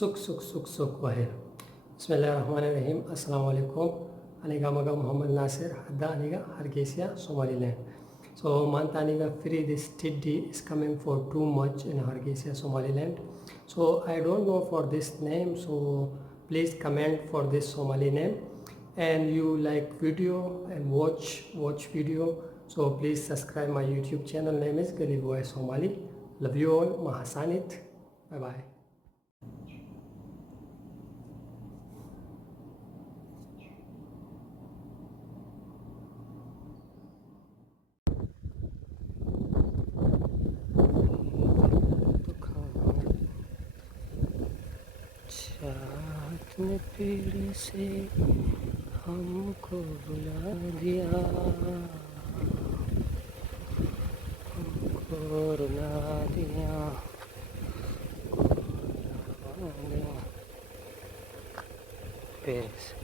Suk wahir. Bismillahirrahmanirrahim. Assalamu alaikum. Aniga maga Muhammad Nasir. Hadda aniga Hargeisa, Somaliland. So month aniga free this tiddy is coming for too much in Hargeisa, Somaliland. So I don't know for this name. So please comment for this Somali name. And you like video and watch video. So please subscribe my YouTube channel. Name is Gali Boy Somali. Love you all. Mahasanit. Bye bye. चाहत ने पीड़े से हमको बुला दिया, हमको रुला दिया, फिर से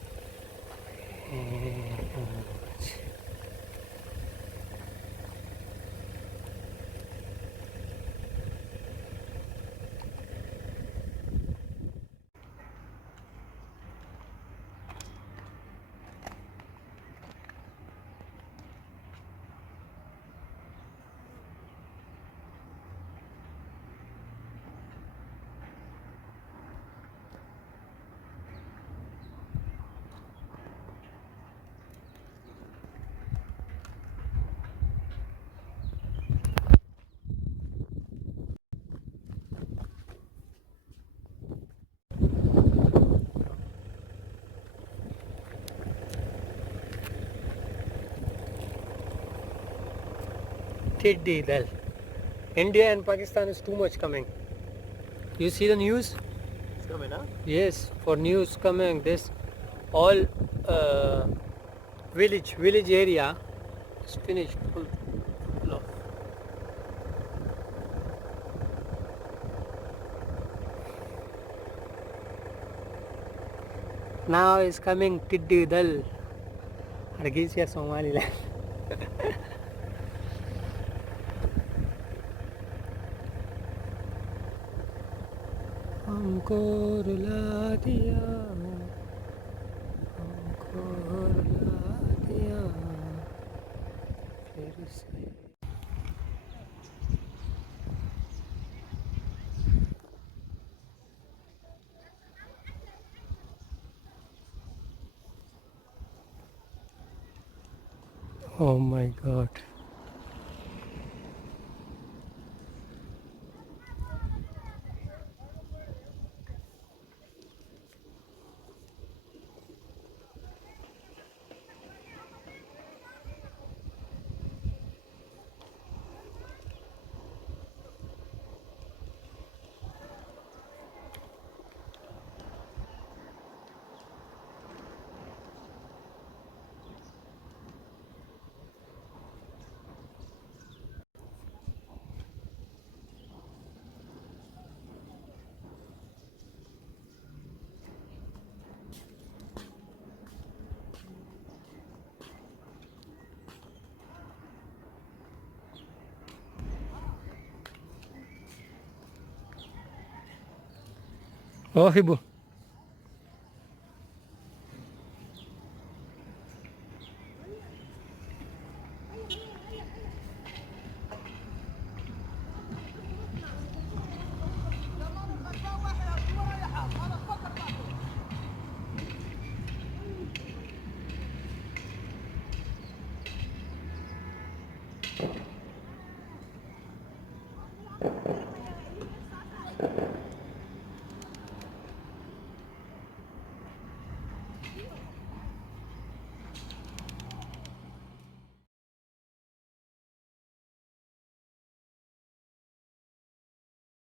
Tiddy Dal. India and Pakistan is too much coming. You see the news? It's coming, huh? Yes, for news coming. This all village area is finished full of. Now is coming Tiddy Dal. Hargeisa, Somaliland. हमको रुला दिया, हमको रुला दिया, फिर से Oh my God. Oh, Hibu.